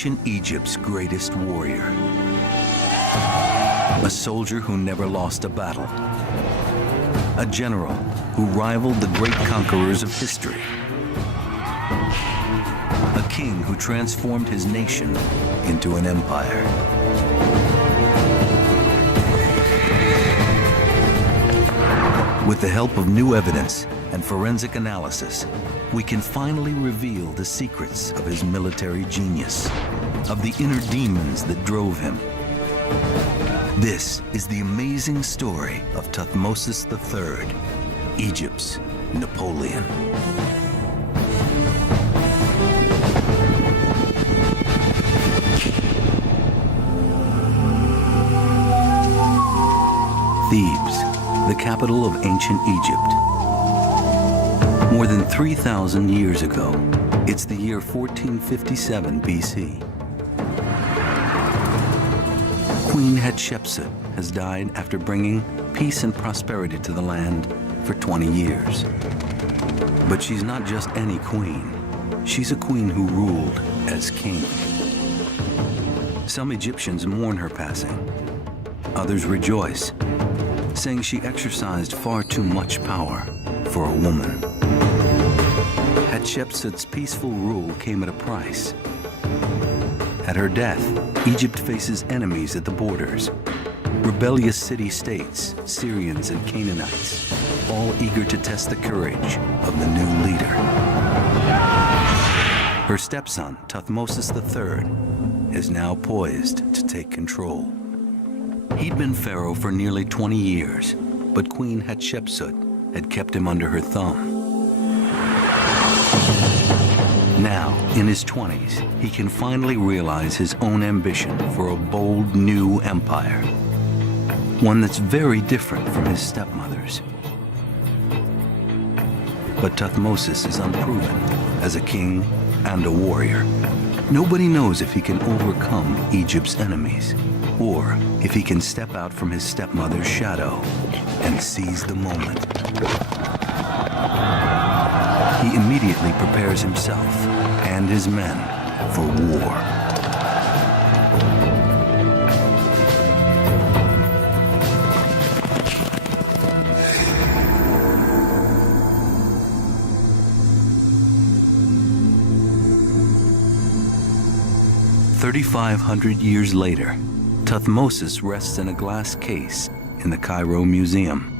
ancient Egypt's greatest warrior. A soldier who never lost a battle. A general who rivaled the great conquerors of history. A king who transformed his nation into an empire. With the help of new evidence and forensic analysis, we can finally reveal the secrets of his military genius, of the inner demons that drove him. This is the amazing story of Thutmose III, Egypt's Napoleon. Thebes, the capital of ancient Egypt. More than 3,000 years ago, it's the year 1457 BC. Queen Hatshepsut has died after bringing peace and prosperity to the land for 20 years. But she's not just any queen. She's a queen who ruled as king. Some Egyptians mourn her passing. Others rejoice, saying she exercised far too much power for a woman. Hatshepsut's peaceful rule came at a price. At her death, Egypt faces enemies at the borders. Rebellious city-states, Syrians and Canaanites, all eager to test the courage of the new leader. Her stepson, Thutmose III, is now poised to take control. He'd been pharaoh for nearly 20 years, but Queen Hatshepsut had kept him under her thumb. Now, in his 20s, he can finally realize his own ambition for a bold new empire. One that's very different from his stepmother's. But Thutmose is unproven as a king and a warrior. Nobody knows if he can overcome Egypt's enemies, or if he can step out from his stepmother's shadow and seize the moment. He immediately prepares himself and his men for war. "3,500 years later, Thutmose rests in a glass case in the Cairo Museum,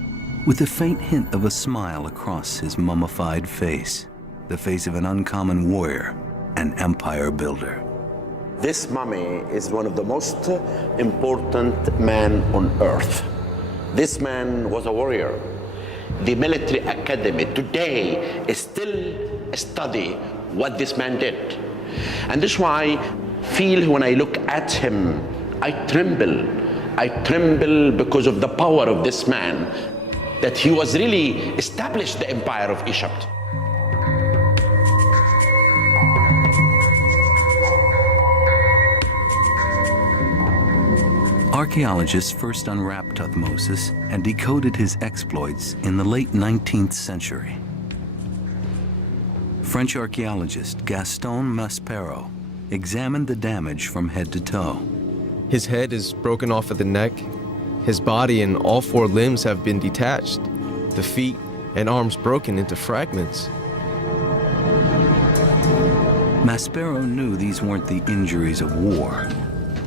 with a faint hint of a smile across his mummified face, the face of an uncommon warrior, an empire builder. This mummy is one of the most important men on earth. This man was a warrior. The military academy today is still study what this man did. And this is why I feel when I look at him, I tremble. I tremble because of the power of this man, that he was really established the empire of Egypt. Archaeologists first unwrapped Thutmose and decoded his exploits in the late 19th century. French archaeologist Gaston Maspero examined the damage from head to toe. His head is broken off at the neck. His body and all 4 limbs have been detached, the feet and arms broken into fragments. Maspero knew these weren't the injuries of war.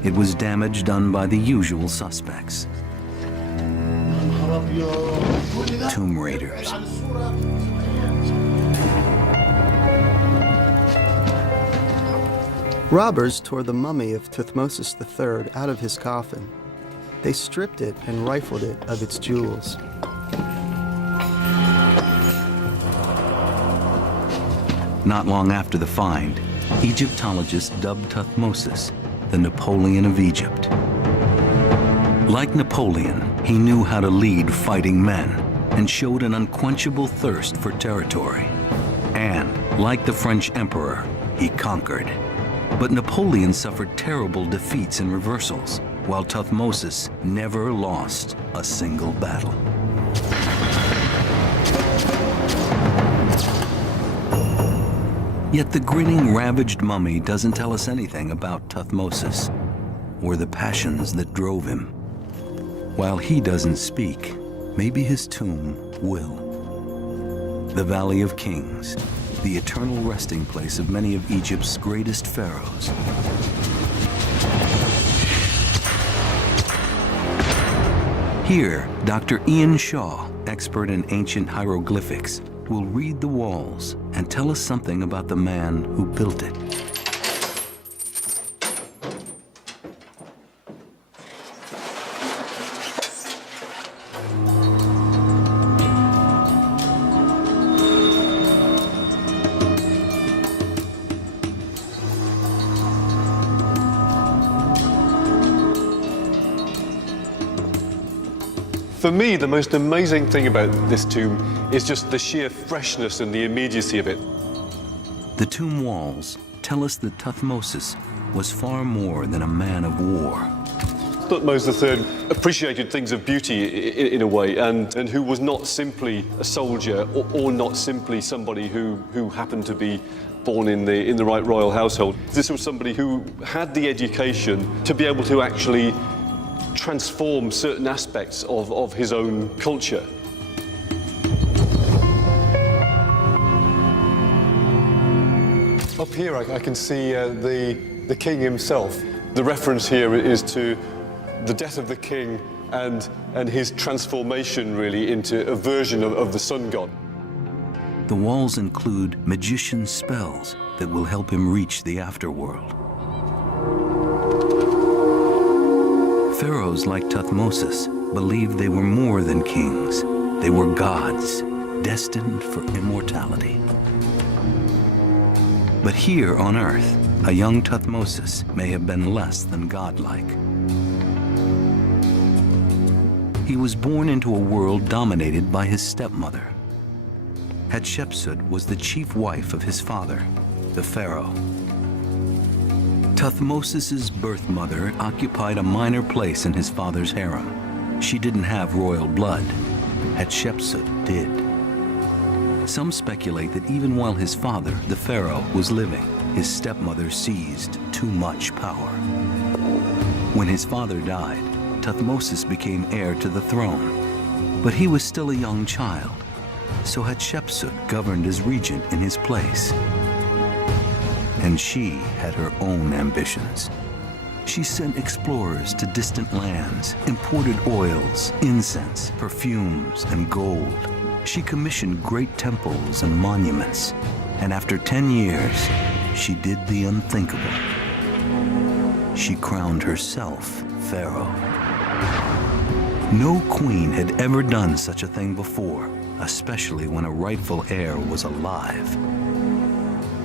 It was damage done by the usual suspects. Tomb raiders. Robbers tore the mummy of Thutmose III out of his coffin. They stripped it and rifled it of its jewels. Not long after the find, Egyptologists dubbed Thutmose the Napoleon of Egypt. Like Napoleon, he knew how to lead fighting men and showed an unquenchable thirst for territory. And, like the French emperor, he conquered. But Napoleon suffered terrible defeats and reversals, while Thutmose never lost a single battle. Yet the grinning, ravaged mummy doesn't tell us anything about Thutmose or the passions that drove him. While he doesn't speak, maybe his tomb will. The Valley of Kings, the eternal resting place of many of Egypt's greatest pharaohs. Here, Dr. Ian Shaw, expert in ancient hieroglyphics, will read the walls and tell us something about the man who built it. For me, the most amazing thing about this tomb is just the sheer freshness and the immediacy of it. The tomb walls tell us that Thutmose was far more than a man of war. Thutmose III appreciated things of beauty in a way, and who was not simply a soldier or not simply somebody who happened to be born in the right royal household. This was somebody who had the education to be able to actually transform certain aspects of his own culture. Up here I can see the king himself. The reference here is to the death of the king and his transformation really into a version of the sun god. The walls include magician spells that will help him reach the afterworld. Pharaohs like Thutmose believed they were more than kings. They were gods, destined for immortality. But here on Earth, a young Thutmose may have been less than godlike. He was born into a world dominated by his stepmother. Hatshepsut was the chief wife of his father, the pharaoh. Thutmose's birth mother occupied a minor place in his father's harem. She didn't have royal blood. Hatshepsut did. Some speculate that even while his father, the pharaoh, was living, his stepmother seized too much power. When his father died, Thutmose became heir to the throne. But he was still a young child, so Hatshepsut governed as regent in his place. And she had her own ambitions. She sent explorers to distant lands, imported oils, incense, perfumes, and gold. She commissioned great temples and monuments. And after 10 years, she did the unthinkable. She crowned herself pharaoh. No queen had ever done such a thing before, especially when a rightful heir was alive.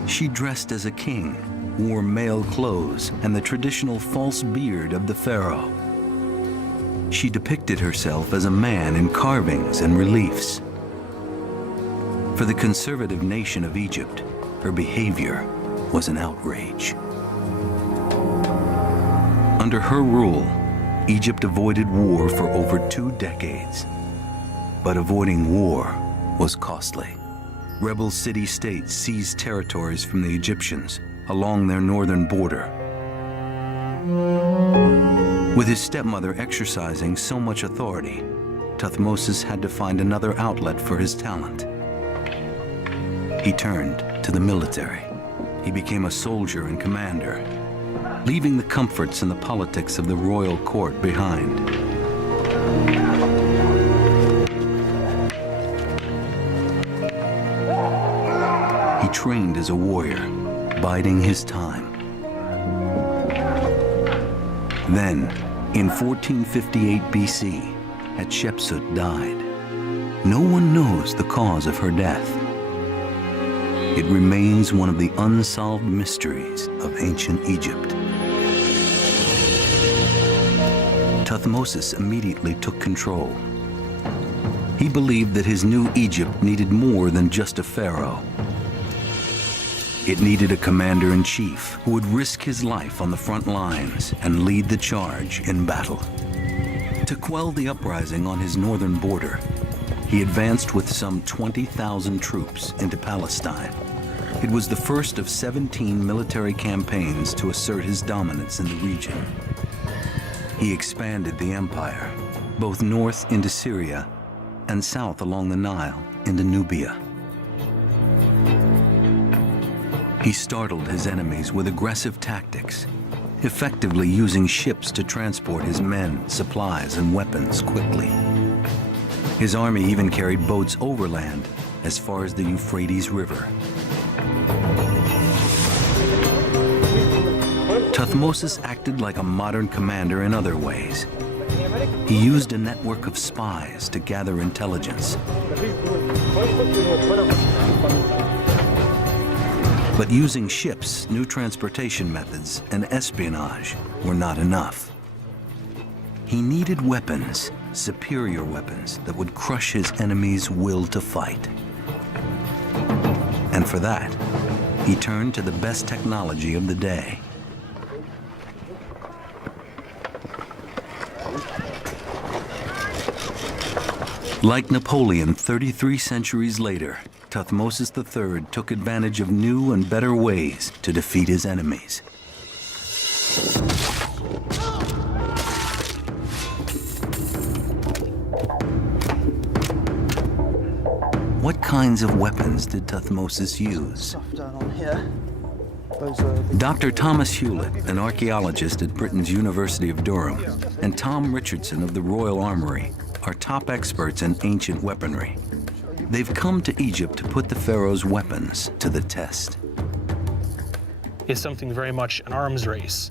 She dressed as a king, wore male clothes and the traditional false beard of the pharaoh. She depicted herself as a man in carvings and reliefs. For the conservative nation of Egypt, her behavior was an outrage. Under her rule, Egypt avoided war for over 2 decades. But avoiding war was costly. Rebel city-states seized territories from the Egyptians along their northern border. With his stepmother exercising so much authority, Thutmose had to find another outlet for his talent. He turned to the military. He became a soldier and commander, leaving the comforts and the politics of the royal court behind. He trained as a warrior, biding his time. Then, in 1458 BC, Hatshepsut died. No one knows the cause of her death. It remains one of the unsolved mysteries of ancient Egypt. Thutmose immediately took control. He believed that his new Egypt needed more than just a pharaoh. It needed a commander-in-chief who would risk his life on the front lines and lead the charge in battle. To quell the uprising on his northern border, he advanced with some 20,000 troops into Palestine. It was the first of 17 military campaigns to assert his dominance in the region. He expanded the empire, both north into Syria and south along the Nile into Nubia. He startled his enemies with aggressive tactics, effectively using ships to transport his men, supplies, and weapons quickly. His army even carried boats overland as far as the Euphrates River. Thutmose acted like a modern commander in other ways. He used a network of spies to gather intelligence. But using ships, new transportation methods, and espionage were not enough. He needed weapons, superior weapons, that would crush his enemies' will to fight. And for that, he turned to the best technology of the day. Like Napoleon 33 centuries later, Thutmose III took advantage of new and better ways to defeat his enemies. What kinds of weapons did Thutmose use? Stuff down on here. Dr. Thomas Hewlett, an archaeologist at Britain's University of Durham, and Tom Richardson of the Royal Armoury are top experts in ancient weaponry. They've come to Egypt to put the pharaoh's weapons to the test. It's something very much an arms race,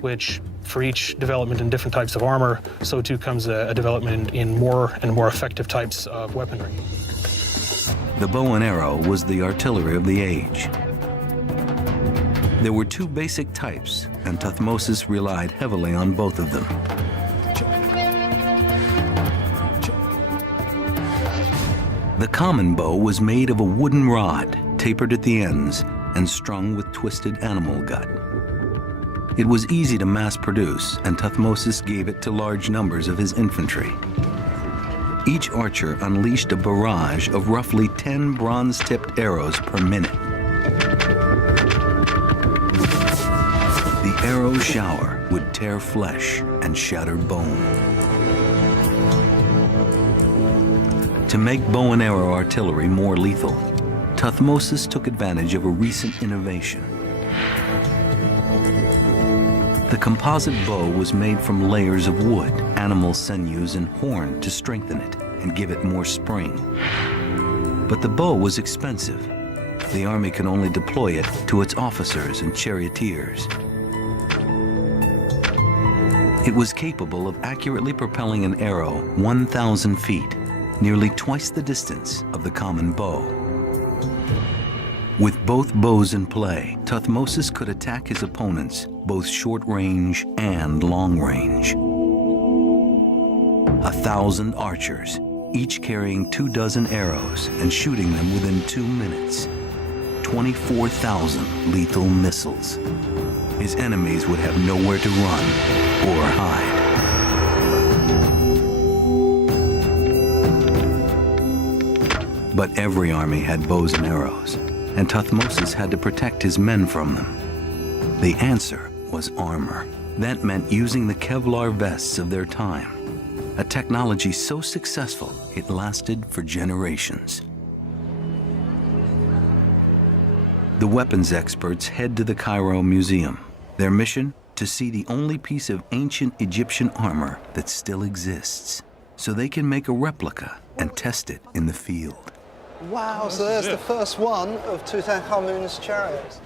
which for each development in different types of armor, so too comes a development in more and more effective types of weaponry. The bow and arrow was the artillery of the age. There were two basic types, and Thutmose relied heavily on both of them. The common bow was made of a wooden rod, tapered at the ends, and strung with twisted animal gut. It was easy to mass produce, and Thutmose gave it to large numbers of his infantry. Each archer unleashed a barrage of roughly 10 bronze-tipped arrows per minute. The arrow shower would tear flesh and shatter bone. To make bow and arrow artillery more lethal, Thutmose took advantage of a recent innovation. The composite bow was made from layers of wood, animal sinews, and horn to strengthen it and give it more spring. But the bow was expensive. The army could only deploy it to its officers and charioteers. It was capable of accurately propelling an arrow 1,000 feet, nearly twice the distance of the common bow. With both bows in play, Thutmose could attack his opponents both short range and long range. 1,000 archers, each carrying 24 arrows and shooting them within 2 minutes. 24,000 lethal missiles. His enemies would have nowhere to run or hide. But every army had bows and arrows, and Thutmose had to protect his men from them. The answer was armor. That meant using the Kevlar vests of their time, a technology so successful it lasted for generations. The weapons experts head to the Cairo Museum. Their mission? To see the only piece of ancient Egyptian armor that still exists, so they can make a replica and test it in the field. Wow, so there's the first one of Tutankhamun's chariots.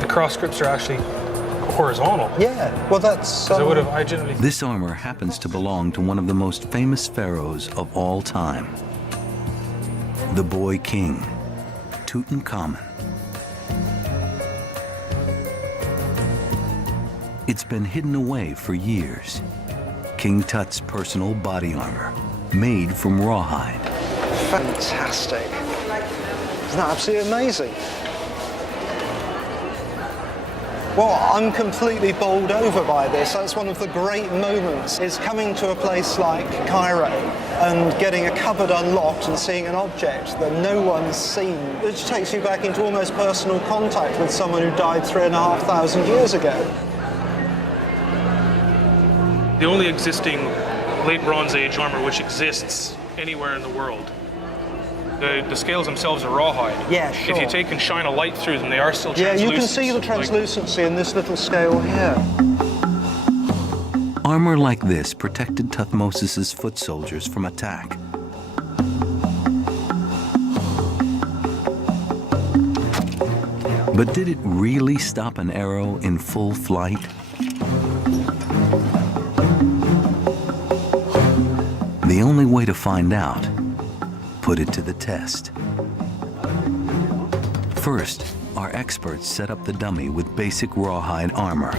The cross grips are actually horizontal. Yeah, well that's... I generally... This armor happens to belong to one of the most famous pharaohs of all time, the boy king, Tutankhamun. It's been hidden away for years. King Tut's personal body armor, made from rawhide. Fantastic. Isn't that absolutely amazing? Well, I'm completely bowled over by this. That's one of the great moments, is coming to a place like Cairo and getting a cupboard unlocked and seeing an object that no one's seen. It just takes you back into almost personal contact with someone who died 3,500 years ago. The only existing late Bronze Age armor which exists anywhere in the world. The scales themselves are rawhide. Yeah, sure. If you take and shine a light through them, they are still Yeah, translucent. you can see the translucency in this little scale here. Armor like this protected Thutmose' foot soldiers from attack. But did it really stop an arrow in full flight? The only way to find out, put it to the test. First, our experts set up the dummy with basic rawhide armor.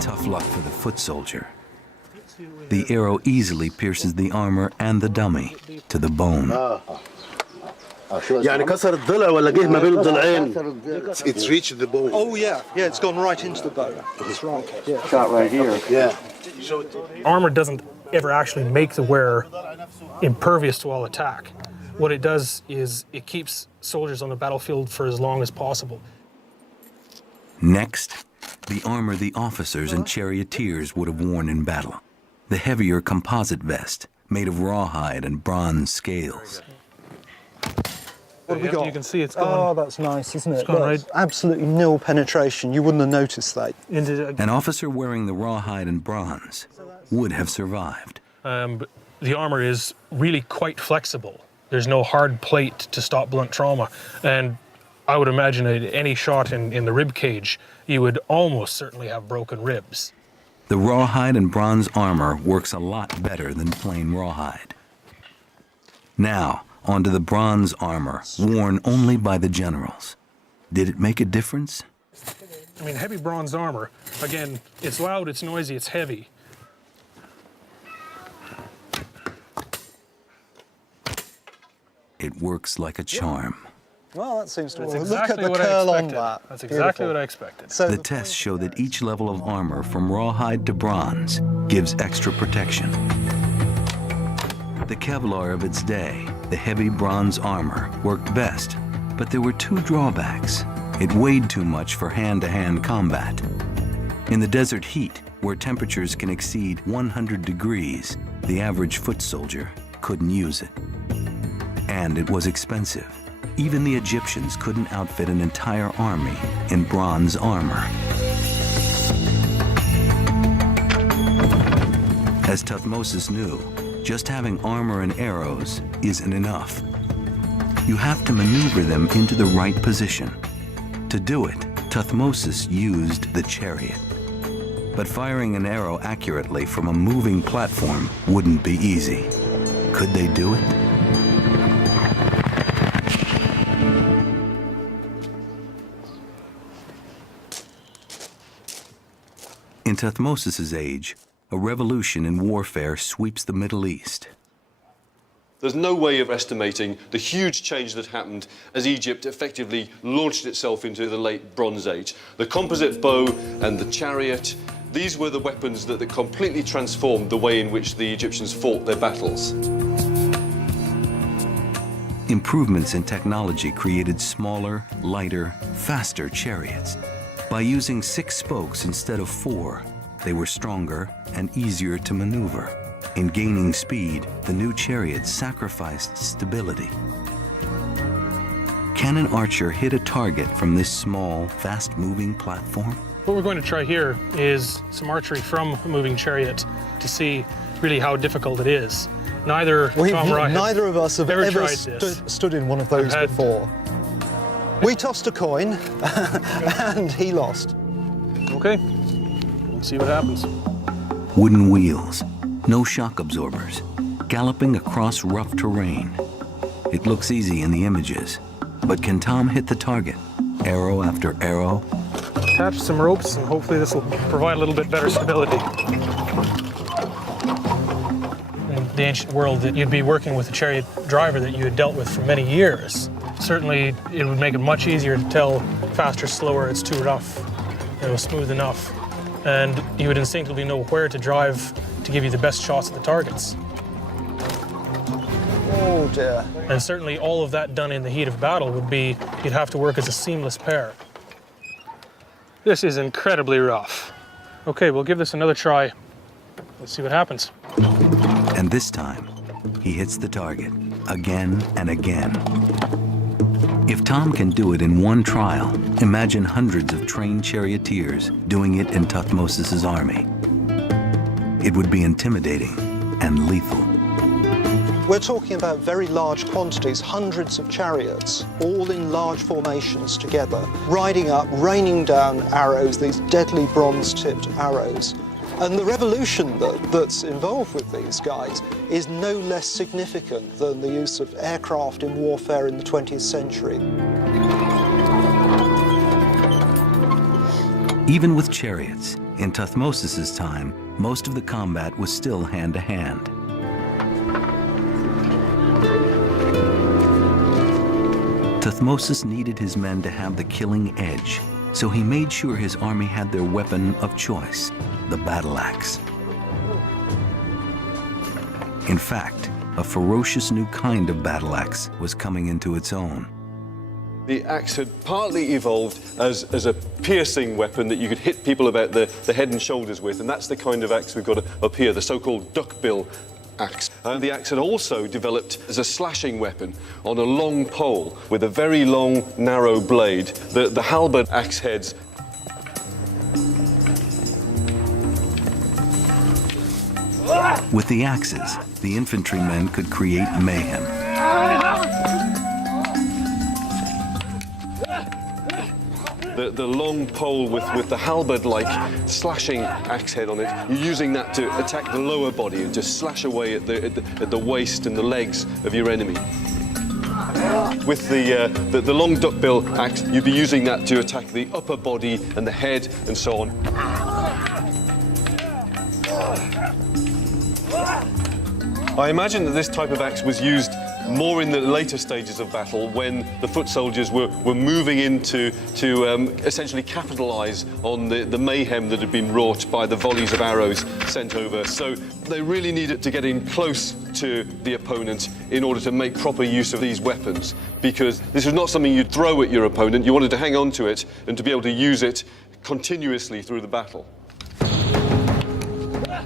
Tough luck for the foot soldier. The arrow easily pierces the armor and the dummy to the bone. يعني كسر الضلع ولا جه ما بين الضلعين. It's reached the bone. Oh yeah, it's gone right into the bone. That's right. Yeah. Shot right here. Yeah. Armor doesn't ever actually make the wearer impervious to all attack. What it does is it keeps soldiers on the battlefield for as long as possible. Next, the armor the officers and charioteers would have worn in battle. The heavier composite vest, made of rawhide and bronze scales. What have we got? You can see it's going. Oh, that's nice, isn't it? gone Look, right- absolutely nil penetration. You wouldn't have noticed that. An officer wearing the rawhide and bronze would have survived. But the armor is really quite flexible. There's no hard plate to stop blunt trauma. And I would imagine at any shot in the rib cage, you would almost certainly have broken ribs. The rawhide and bronze armor works a lot better than plain rawhide. Now, onto the bronze armor, worn only by the generals. Did it make a difference? I mean, heavy bronze armor, again, it's loud, it's noisy, it's heavy. It works like a charm. Well, that seems to That's work. exactly Look what at the I curl on expected. that. That's exactly Beautiful. what I expected. So The tests show that each level of armor from rawhide to bronze gives extra protection. The Kevlar of its day, the heavy bronze armor, worked best, but there were two drawbacks. It weighed too much for hand-to-hand combat. In the desert heat, where temperatures can exceed 100 degrees, the average foot soldier couldn't use it. And it was expensive. Even the Egyptians couldn't outfit an entire army in bronze armor. As Thutmose knew, just having armor and arrows isn't enough. You have to maneuver them into the right position. To do it, Thutmose used the chariot. But firing an arrow accurately from a moving platform wouldn't be easy. Could they do it? In Thutmose' age, a revolution in warfare sweeps the Middle East. There's no way of estimating the huge change that happened as Egypt effectively launched itself into the late Bronze Age. The composite bow and the chariot, these were the weapons that completely transformed the way in which the Egyptians fought their battles. Improvements in technology created smaller, lighter, faster chariots. By using 6 spokes instead of 4, they were stronger and easier to maneuver. In gaining speed, the new chariots sacrificed stability. Can an archer hit a target from this small, fast-moving platform? What we're going to try here is some archery from a moving chariot to see really how difficult it is. Neither Tom or I neither of us have ever tried this. stood in one of those had- before. We tossed a coin, and he lost. Okay, let's see what happens. Wooden wheels, no shock absorbers, galloping across rough terrain. It looks easy in the images, but can Tom hit the target, arrow after arrow? Attach some ropes and hopefully this will provide a little bit better stability. In the ancient world, that you'd be working with a chariot driver that you had dealt with for many years. Certainly, it would make it much easier to tell faster, slower, it's too rough, smooth enough. And you would instinctively know where to drive to give you the best shots at the targets. Oh dear. And certainly all of that done in the heat of battle would be, you'd have to work as a seamless pair. This is incredibly rough. Okay, we'll give this another try. Let's see what happens. And this time, he hits the target again and again. If Tom can do it in one trial, imagine hundreds of trained charioteers doing it in Thutmose' army. It would be intimidating and lethal. We're talking about very large quantities, hundreds of chariots, all in large formations together, riding up, raining down arrows, these deadly bronze-tipped arrows. And the revolution that's involved with these guys is no less significant than the use of aircraft in warfare in the 20th century. Even with chariots, in Thutmose' time, most of the combat was still hand-to-hand. Thutmose needed his men to have the killing edge, so he made sure his army had their weapon of choice, the battle axe. In fact, a ferocious new kind of battle axe was coming into its own. The axe had partly evolved as a piercing weapon that you could hit people about the head and shoulders with, and that's the kind of axe we've got up here, the so-called duckbill axe. The axe had also developed as a slashing weapon on a long pole with a very long, narrow blade. The halberd axe heads. With the axes, the infantrymen could create mayhem. The long pole with the halberd-like slashing axe head on it, you're using that to attack the lower body and just slash away at the waist and the legs of your enemy. With the long duckbill axe, you'd be using that to attack the upper body and the head and so on. I imagine that this type of axe was used more in the later stages of battle when the foot soldiers were moving in to essentially capitalise on the mayhem that had been wrought by the volleys of arrows sent over. So they really needed to get in close to the opponent in order to make proper use of these weapons, because this was not something you'd throw at your opponent. You wanted to hang on to it and to be able to use it continuously through the battle.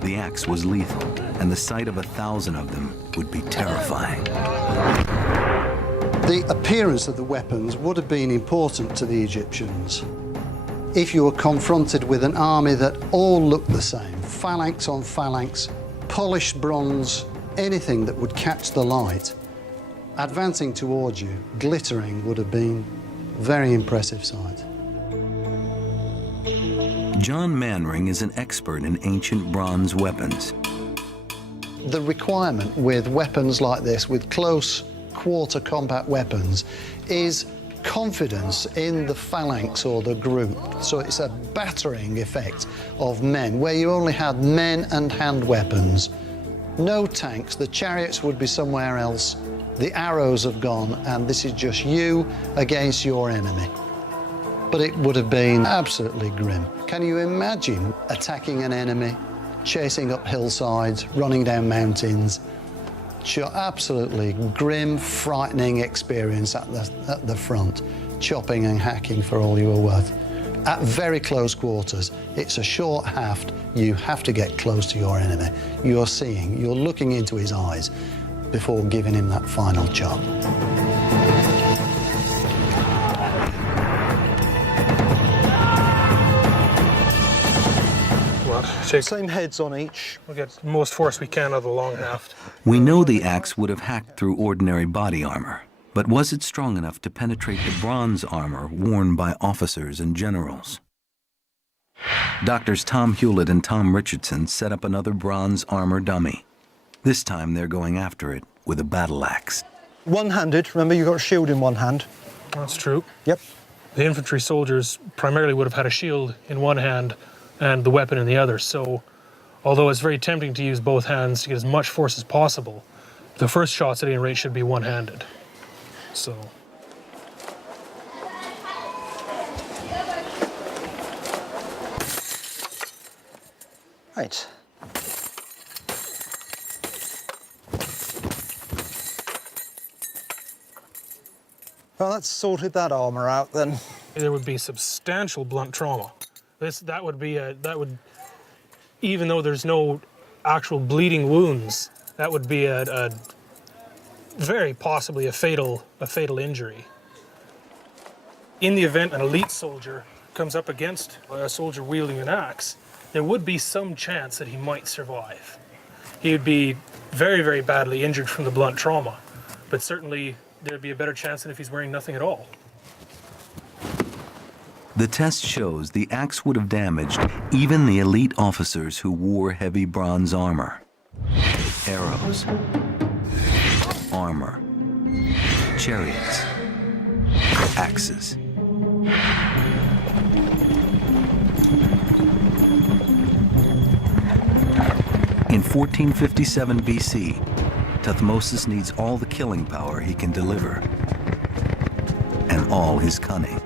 The axe was lethal, and the sight of 1,000 of them would be terrifying. The appearance of the weapons would have been important to the Egyptians. If you were confronted with an army that all looked the same, phalanx on phalanx, polished bronze, anything that would catch the light, advancing towards you, glittering, would have been a very impressive sight. John Manring is an expert in ancient bronze weapons. The requirement with weapons like this, with close quarter combat weapons, is confidence in the phalanx or the group. So it's a battering effect of men, where you only had men and hand weapons. No tanks, the chariots would be somewhere else, the arrows have gone, and this is just you against your enemy. But it would have been absolutely grim. Can you imagine attacking an enemy, chasing up hillsides, running down mountains? Absolutely grim, frightening experience at the front, chopping and hacking for all you were worth. At very close quarters, it's a short haft, you have to get close to your enemy. You're seeing, you're looking into his eyes before giving him that final chop. Same heads on each. We'll get the most force we can out of the long haft. We know the axe would have hacked through ordinary body armor, but was it strong enough to penetrate the bronze armor worn by officers and generals? Doctors Tom Hewlett and Tom Richardson set up another bronze armor dummy. This time they're going after it with a battle axe. One-handed, remember you've got a shield in one hand. That's true. Yep. The infantry soldiers primarily would have had a shield in one hand and the weapon in the other. So although it's very tempting to use both hands to get as much force as possible, the first shots at any rate should be one-handed. So Right. Well, that's sorted that armour out then. There would be substantial blunt trauma. That would, even though there's no actual bleeding wounds, that would be a very possibly a fatal injury. In the event an elite soldier comes up against a soldier wielding an axe, there would be some chance that he might survive. He would be very, very badly injured from the blunt trauma, but certainly there'd be a better chance than if he's wearing nothing at all. The test shows the axe would have damaged even the elite officers who wore heavy bronze armor. Arrows, armor, chariots, axes. In 1457 BC, Thutmose needs all the killing power he can deliver and all his cunning.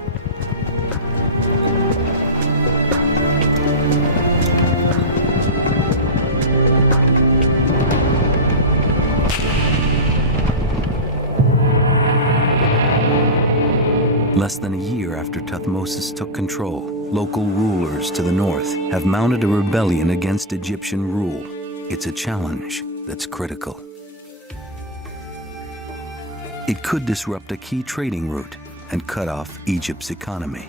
Less than a year after Thutmose took control, local rulers to the north have mounted a rebellion against Egyptian rule. It's a challenge that's critical. It could disrupt a key trading route and cut off Egypt's economy.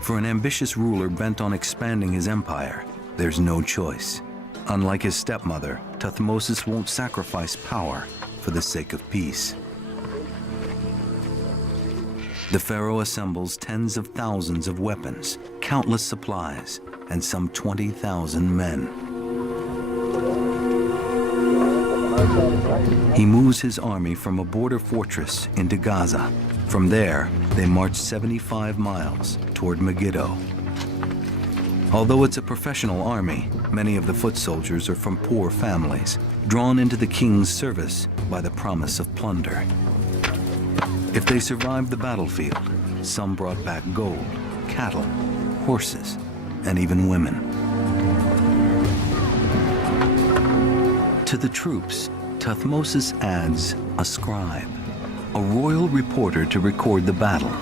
For an ambitious ruler bent on expanding his empire, there's no choice. Unlike his stepmother, Thutmose won't sacrifice power for the sake of peace. The pharaoh assembles tens of thousands of weapons, countless supplies, and some 20,000 men. He moves his army from a border fortress into Gaza. From there, they march 75 miles toward Megiddo. Although it's a professional army, many of the foot soldiers are from poor families, drawn into the king's service by the promise of plunder. If they survived the battlefield, some brought back gold, cattle, horses, and even women. To the troops, Thutmose adds a scribe, a royal reporter to record the battle.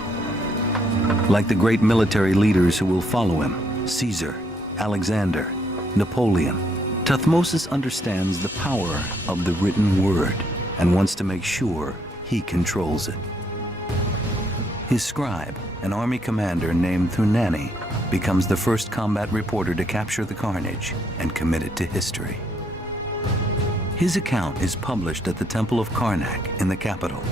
Like the great military leaders who will follow him, Caesar, Alexander, Napoleon, Thutmose understands the power of the written word and wants to make sure he controls it. His scribe, an army commander named Thunani, becomes the first combat reporter to capture the carnage and commit it to history. His account is published at the Temple of Karnak in the capital.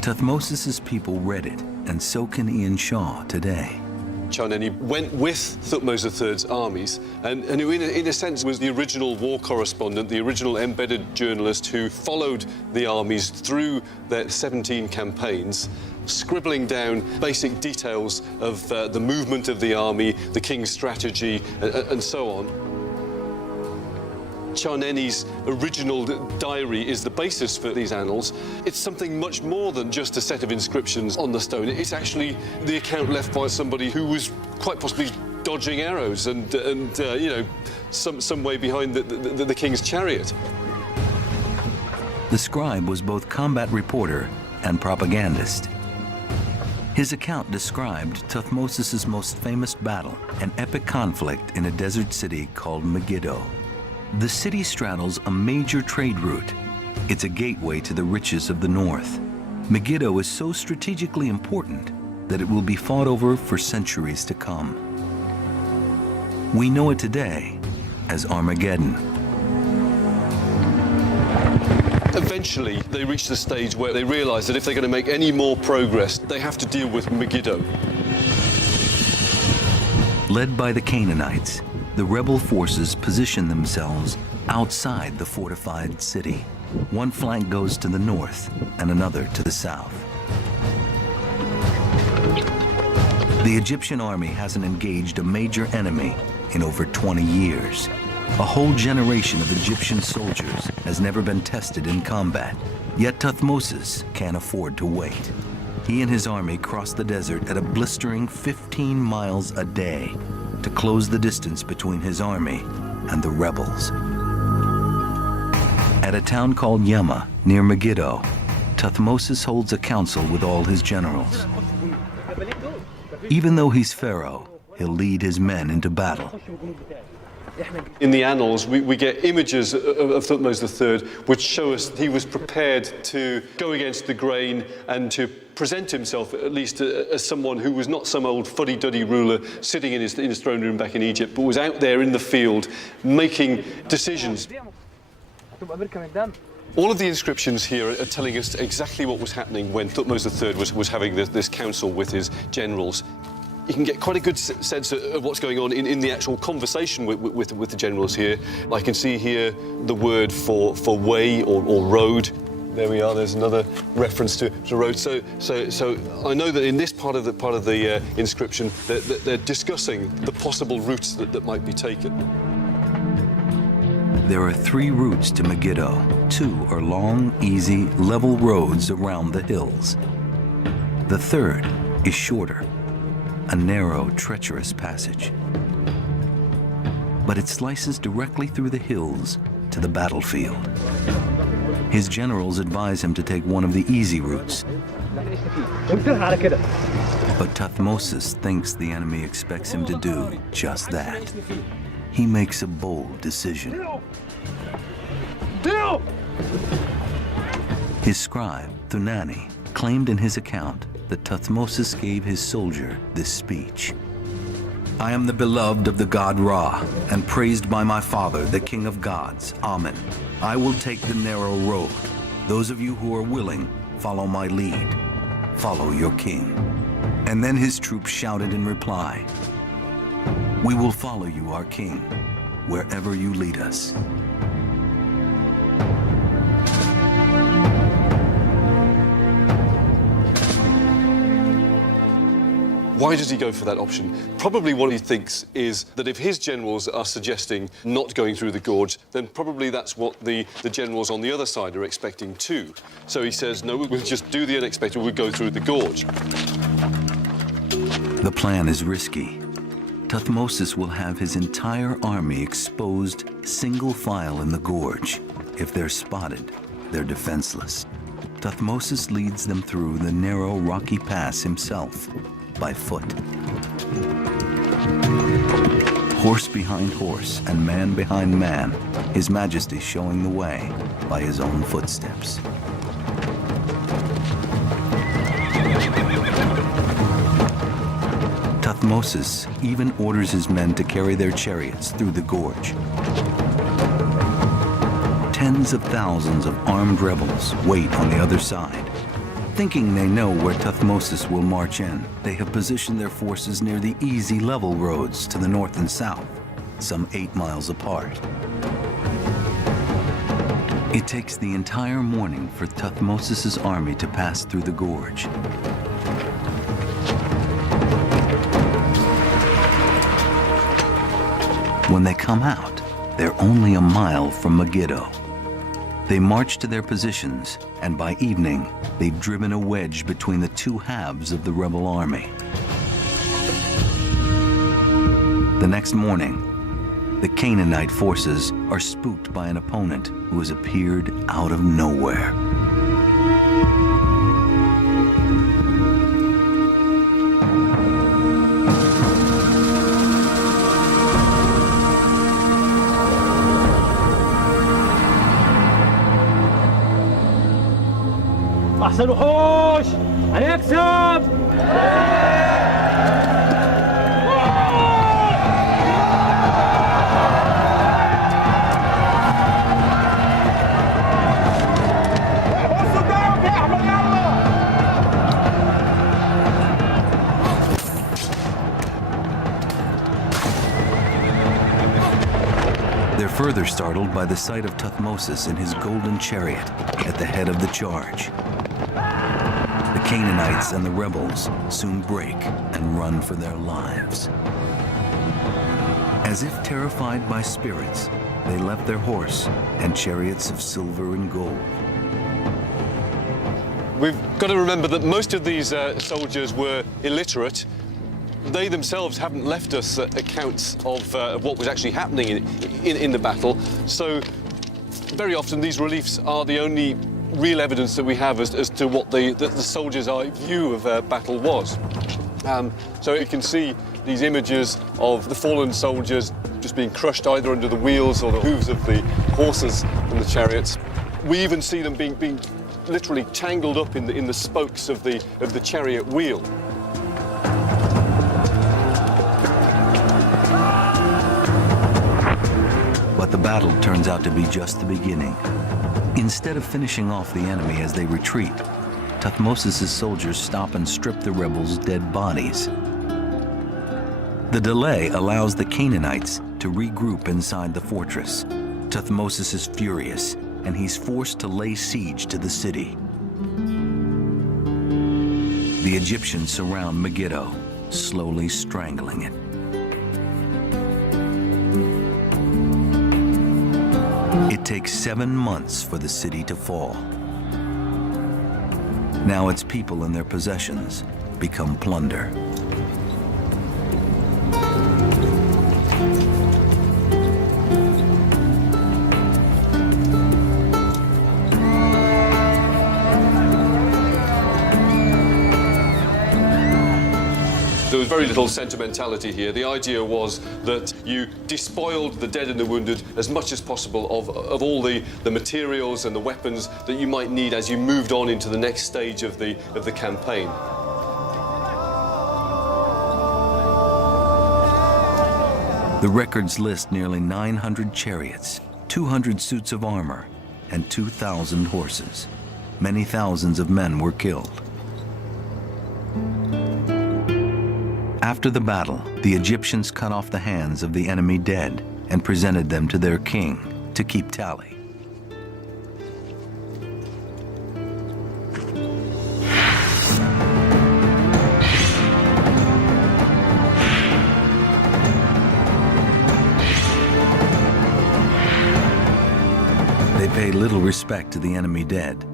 Thutmose's people read it, and so can Ian Shaw today. Charneni went with Thutmose III's armies and who in a sense was the original war correspondent, the original embedded journalist who followed the armies through their 17 campaigns, scribbling down basic details of the movement of the army, the king's strategy, and so on. Charneni's original diary is the basis for these annals. It's something much more than just a set of inscriptions on the stone. It's actually the account left by somebody who was quite possibly dodging arrows and you know, some way behind the king's chariot. The scribe was both combat reporter and propagandist. His account described Thutmose's most famous battle, an epic conflict in a desert city called Megiddo. The city straddles a major trade route. It's a gateway to the riches of the north. Megiddo is so strategically important that it will be fought over for centuries to come. We know it today as Armageddon. Eventually, they reach the stage where they realize that if they're going to make any more progress, they have to deal with Megiddo. Led by the Canaanites, the rebel forces position themselves outside the fortified city. One flank goes to the north and another to the south. The Egyptian army hasn't engaged a major enemy in over 20 years. A whole generation of Egyptian soldiers has never been tested in combat, yet Thutmose can't afford to wait. He and his army crossed the desert at a blistering 15 miles a day to close the distance between his army and the rebels. At a town called Yema, near Megiddo, Thutmose holds a council with all his generals. Even though he's pharaoh, he'll lead his men into battle. In the annals, we get images of Thutmose III which show us he was prepared to go against the grain and to present himself at least as someone who was not some old fuddy-duddy ruler sitting in his throne room back in Egypt, but was out there in the field making decisions. All of the inscriptions here are telling us exactly what was happening when Thutmose III was having this council with his generals. You can get quite a good sense of what's going on in the actual conversation with the generals here. I can see here the word for way or road. There we are. There's another reference to road. So I know that in this part of the inscription that they're discussing the possible routes that might be taken. There are 3 routes to Megiddo. 2 are long, easy, level roads around the hills. The third is shorter, a narrow, treacherous passage. But it slices directly through the hills to the battlefield. His generals advise him to take one of the easy routes. But Thutmose thinks the enemy expects him to do just that. He makes a bold decision. His scribe, Thunani, claimed in his account that Thutmose gave his soldier this speech. I am the beloved of the god Ra, and praised by my father, the king of gods, Amen. I will take the narrow road. Those of you who are willing, follow my lead. Follow your king. And then his troops shouted in reply, we will follow you, our king, wherever you lead us. Why does he go for that option? Probably what he thinks is that if his generals are suggesting not going through the gorge, then probably that's what the generals on the other side are expecting too. So he says, no, we'll just do the unexpected, we'll go through the gorge. The plan is risky. Thutmose will have his entire army exposed single file in the gorge. If they're spotted, they're defenseless. Thutmose leads them through the narrow rocky pass himself, by foot. Horse behind horse and man behind man, His Majesty showing the way by his own footsteps. Thutmose even orders his men to carry their chariots through the gorge. Tens of thousands of armed rebels wait on the other side. Thinking they know where Thutmose will march in, they have positioned their forces near the easy level roads to the north and south, some 8 miles apart. It takes the entire morning for Thutmose's army to pass through the gorge. When they come out, they're only a mile from Megiddo. They march to their positions, and by evening, they've driven a wedge between the 2 halves of the rebel army. The next morning, the Canaanite forces are spooked by an opponent who has appeared out of nowhere. أحسن وحوش هنكسب. They're further startled by the sight of Thutmose in his golden chariot at the head of the charge. The Canaanites and the rebels soon break and run for their lives. As if terrified by spirits, they left their horse and chariots of silver and gold. We've got to remember that most of these soldiers were illiterate. They themselves haven't left us accounts of what was actually happening in the battle. So very often these reliefs are the only real evidence that we have as to what the soldiers' view of battle was. So you can see these images of the fallen soldiers just being crushed either under the wheels or the hooves of the horses and the chariots. We even see them being literally tangled up in the spokes of the chariot wheel. But the battle turns out to be just the beginning. Instead of finishing off the enemy as they retreat, Thutmose' soldiers stop and strip the rebels' dead bodies. The delay allows the Canaanites to regroup inside the fortress. Thutmose is furious, and he's forced to lay siege to the city. The Egyptians surround Megiddo, slowly strangling it. It takes 7 months for the city to fall. Now its people and their possessions become plunder. There was very little sentimentality here. The idea was that you despoiled the dead and the wounded as much as possible of all the materials and the weapons that you might need as you moved on into the next stage of the campaign. The records list nearly 900 chariots, 200 suits of armor, and 2,000 horses. Many thousands of men were killed. After the battle, the Egyptians cut off the hands of the enemy dead and presented them to their king to keep tally. They pay little respect to the enemy dead,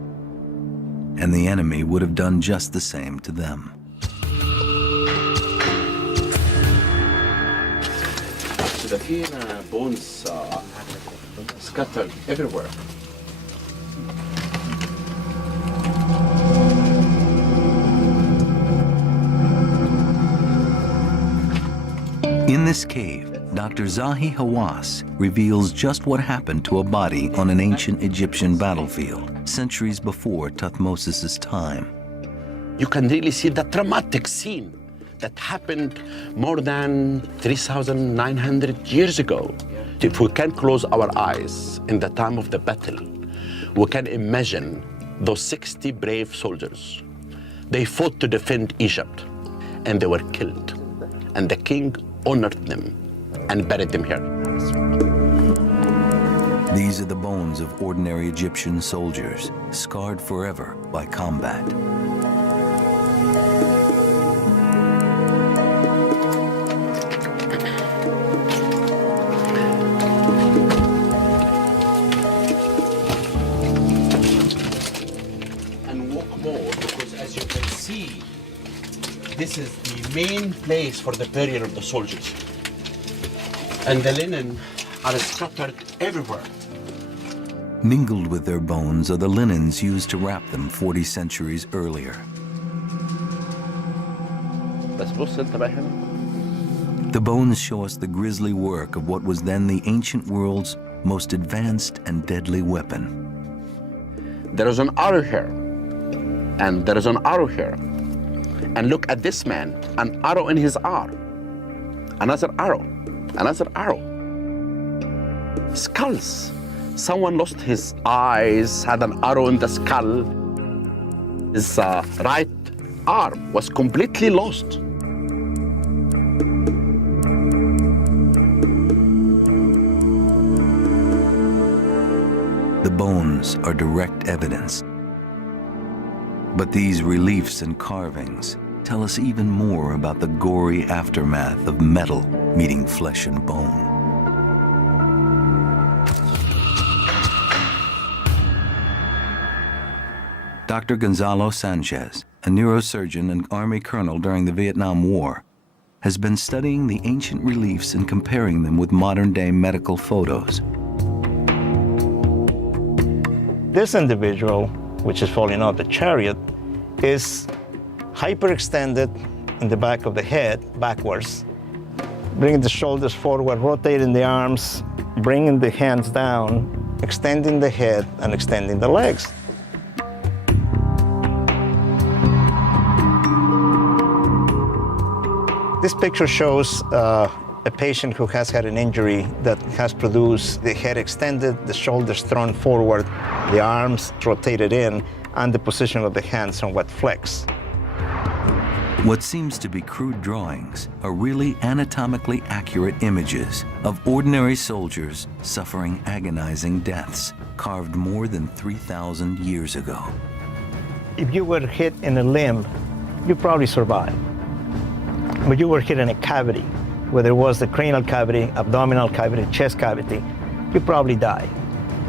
and the enemy would have done just the same to them. The bones scattered everywhere. In this cave, Dr. Zahi Hawass reveals just what happened to a body on an ancient Egyptian battlefield centuries before Thutmose' time. You can really see the dramatic scene that happened more than 3,900 years ago. If we can close our eyes in the time of the battle, we can imagine those 60 brave soldiers. They fought to defend Egypt, and they were killed. And the king honored them and buried them here. These are the bones of ordinary Egyptian soldiers, scarred forever by combat. This is the main place for the burial of the soldiers. And the linen are scattered everywhere. Mingled with their bones are the linens used to wrap them 40 centuries earlier. The bones show us the grisly work of what was then the ancient world's most advanced and deadly weapon. There is an arrow here, and there is an arrow here. And look at this man, an arrow in his arm. Another arrow, another arrow. Skulls. Someone lost his eyes, had an arrow in the skull. His right arm was completely lost. The bones are direct evidence. But these reliefs and carvings tell us even more about the gory aftermath of metal meeting flesh and bone. Dr. Gonzalo Sanchez, a neurosurgeon and Army colonel during the Vietnam War, has been studying the ancient reliefs and comparing them with modern-day medical photos. This individual, which is falling off the chariot, is hyperextended in the back of the head, backwards, bringing the shoulders forward, rotating the arms, bringing the hands down, extending the head and extending the legs. This picture shows a patient who has had an injury that has produced the head extended, the shoulders thrown forward, the arms rotated in, and the position of the hands somewhat flexed. What seems to be crude drawings are really anatomically accurate images of ordinary soldiers suffering agonizing deaths carved more than 3,000 years ago. If you were hit in a limb, you probably survive. But you were hit in a cavity, whether it was the cranial cavity, abdominal cavity, chest cavity, you probably die.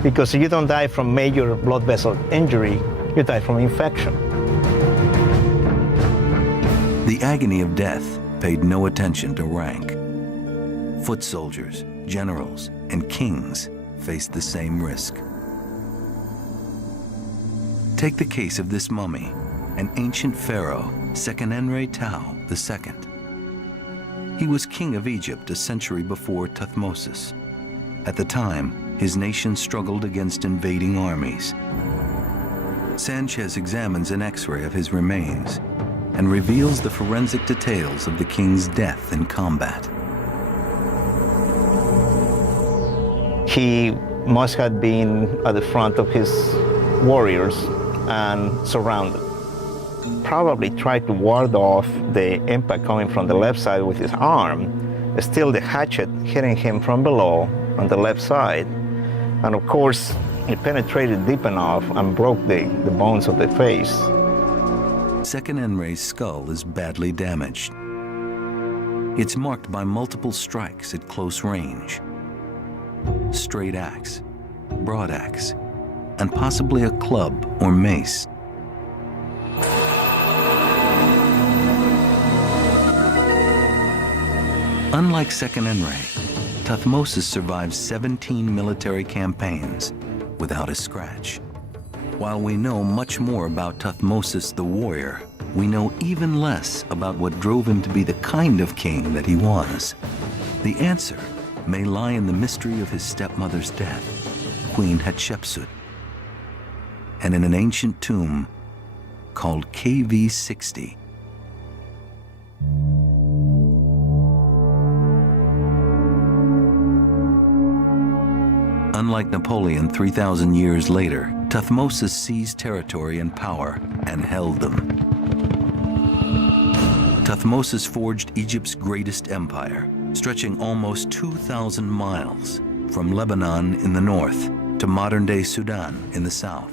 Because if you don't die from major blood vessel injury, you die from infection. The agony of death paid no attention to rank. Foot soldiers, generals, and kings faced the same risk. Take the case of this mummy, an ancient pharaoh, Sekenenre Tao II. He was king of Egypt a century before Thutmose. At the time, his nation struggled against invading armies. Sanchez examines an X-ray of his remains and reveals the forensic details of the king's death in combat. He must have been at the front of his warriors and surrounded. Probably tried to ward off the impact coming from the left side with his arm. Still, the hatchet hitting him from below on the left side. And of course, it penetrated deep enough and broke the bones of the face. Sekenenre's skull is badly damaged. It's marked by multiple strikes at close range. Straight axe, broad axe, and possibly a club or mace. Unlike Sekenenre, Thutmose survived 17 military campaigns without a scratch. While we know much more about Thutmose the warrior, we know even less about what drove him to be the kind of king that he was. The answer may lie in the mystery of his stepmother's death, Queen Hatshepsut, and in an ancient tomb called KV-60. Unlike Napoleon 3,000 years later, Thutmose seized territory and power and held them. Thutmose forged Egypt's greatest empire, stretching almost 2,000 miles from Lebanon in the north to modern-day Sudan in the south.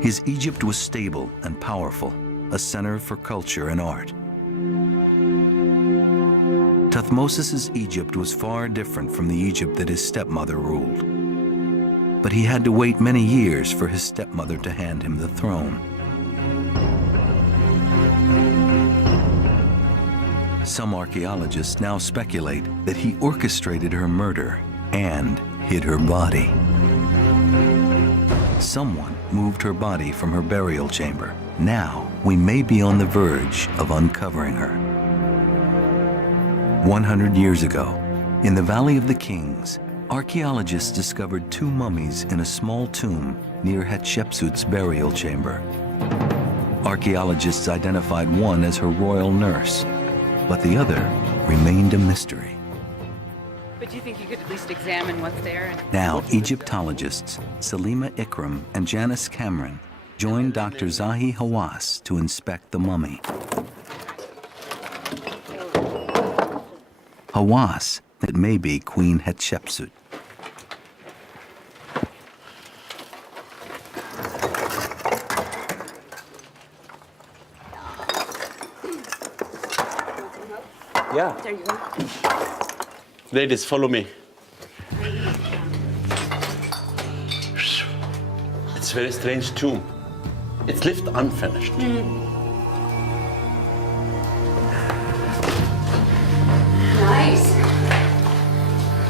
His Egypt was stable and powerful, a center for culture and art. Thutmose's Egypt was far different from the Egypt that his stepmother ruled. But he had to wait many years for his stepmother to hand him the throne. Some archaeologists now speculate that he orchestrated her murder and hid her body. Someone moved her body from her burial chamber. Now we may be on the verge of uncovering her. 100 years ago, in the Valley of the Kings, archaeologists discovered two mummies in a small tomb near Hatshepsut's burial chamber. Archaeologists identified one as her royal nurse, but the other remained a mystery. But do you think you could at least examine what's there? Now, Egyptologists Salima Ikram and Janice Cameron joined Dr. Zahi Hawass to inspect the mummy. Hawass, it may be Queen Hatshepsut. Yeah. There you go. Ladies, follow me. It's a very strange tomb. It's left unfinished. Nice.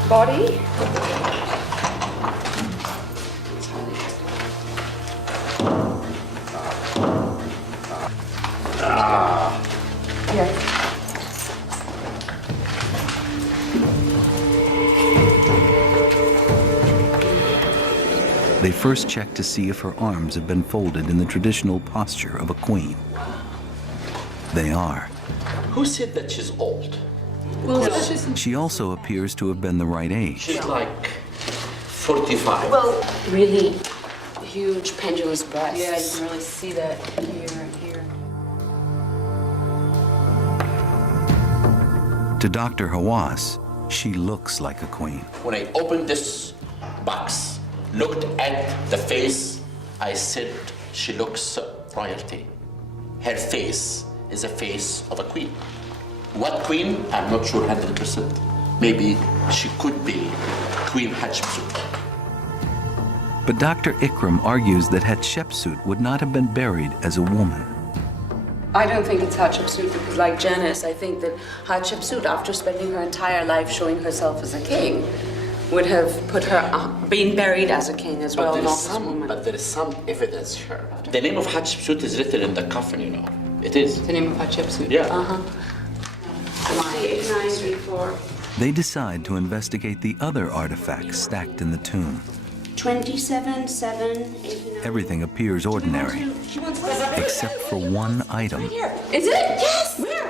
Body. Here. They first check to see if her arms have been folded in the traditional posture of a queen. They are. Who said that she's old? Well, She also appears to have been the right age. She's like 45. Well, really huge pendulous breasts. yeah, you can really see that here and here. To Dr. Hawass, she looks like a queen. When I opened this box, looked at the face, I said she looks royalty. Her face is a face of a queen. What queen? I'm not sure 100%. Maybe she could be Queen Hatshepsut. But Dr. Ikram argues that Hatshepsut would not have been buried as a woman. I don't think it's Hatshepsut because, like Janice, I think that Hatshepsut, after spending her entire life showing herself as a king, would have put her being buried as a king as well, not as a woman. But there is some evidence here. The name of Hatshepsut is written in the coffin, you know. It is. The name of Hatshepsut. Yeah. 8934. They decide to investigate the other artifacts stacked in the tomb. 27, 7, 89. Everything appears ordinary, except for one item. Here. Is it? Yes! Where?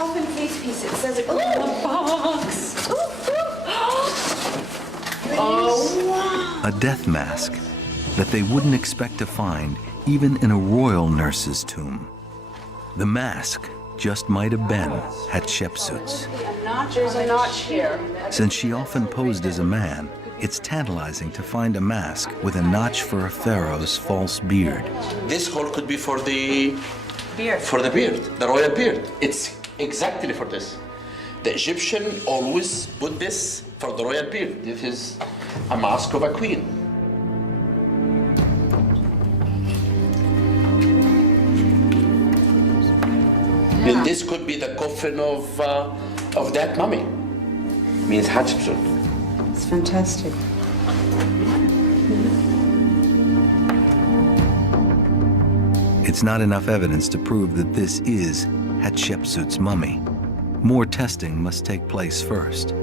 Open face piece. It says it in the box. Oh, wow. A death mask that they wouldn't expect to find even in a royal nurse's tomb. The mask just might have been Hatshepsut's. There's a notch here. Since she often posed as a man, it's tantalizing to find a mask with a notch for a pharaoh's false beard. This hole could be for the Beard. the royal beard. It's exactly for this. The Egyptian always put this for the royal beard. This is a mask of a queen. And this could be the coffin of that mummy. Means Hatshepsut. It's fantastic. It's not enough evidence to prove that this is Hatshepsut's mummy. More testing must take place first.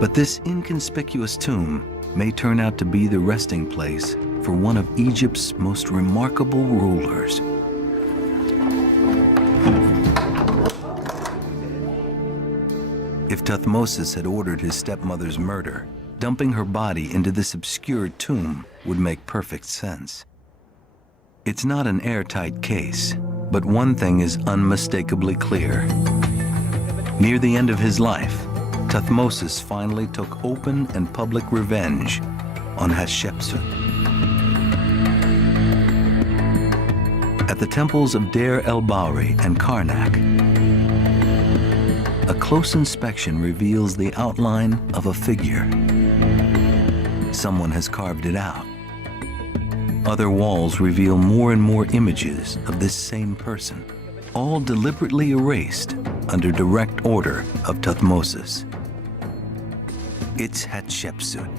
But this inconspicuous tomb may turn out to be the resting place for one of Egypt's most remarkable rulers. If Thutmose had ordered his stepmother's murder, dumping her body into this obscure tomb would make perfect sense. It's not an airtight case, but one thing is unmistakably clear. Near the end of his life, Thutmose finally took open and public revenge on Hatshepsut. At the temples of Deir el-Bahri and Karnak, a close inspection reveals the outline of a figure. Someone has carved it out. Other walls reveal more and more images of this same person, all deliberately erased under direct order of Thutmose. It's Hatshepsut.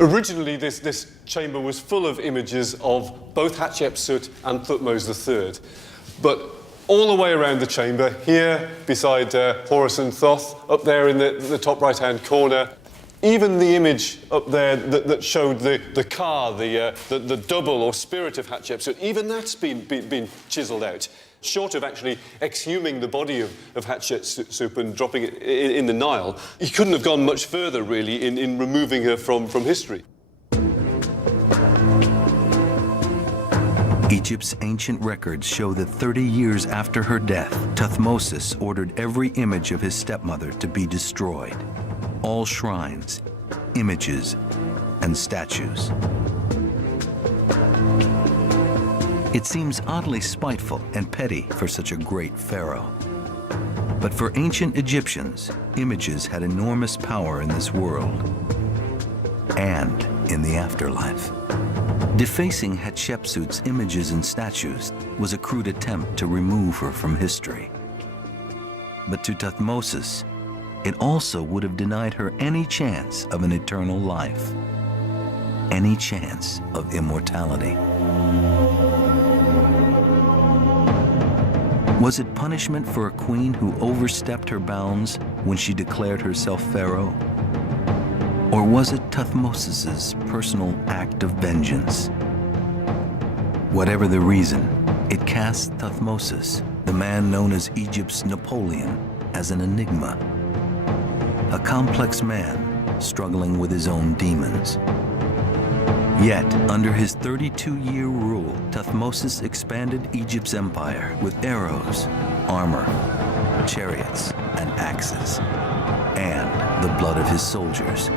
Originally, this chamber was full of images of both Hatshepsut and Thutmose III. But all the way around the chamber, here beside Horus and Thoth, up there in the top right-hand corner, even the image up there that showed the car, the double or spirit of Hatshepsut, even that's been chiselled out. Short of actually exhuming the body of Hatshepsut and dropping it in the Nile, he couldn't have gone much further, really, in removing her from history. Egypt's ancient records show that 30 years after her death, Thutmose ordered every image of his stepmother to be destroyed. All shrines, images and statues. It seems oddly spiteful and petty for such a great pharaoh. But for ancient Egyptians, images had enormous power in this world and in the afterlife. Defacing Hatshepsut's images and statues was a crude attempt to remove her from history. But to Thutmose, it also would have denied her any chance of an eternal life, any chance of immortality. Was it punishment for a queen who overstepped her bounds when she declared herself pharaoh? Or was it Thutmose's personal act of vengeance? Whatever the reason, it cast Thutmose, the man known as Egypt's Napoleon, as an enigma. A complex man struggling with his own demons. Yet, under his 32-year rule, Thutmose expanded Egypt's empire with arrows, armor, chariots, and axes, and the blood of his soldiers.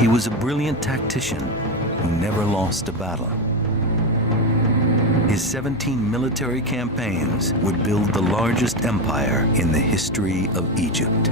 He was a brilliant tactician who never lost a battle. His 17 military campaigns would build the largest empire in the history of Egypt.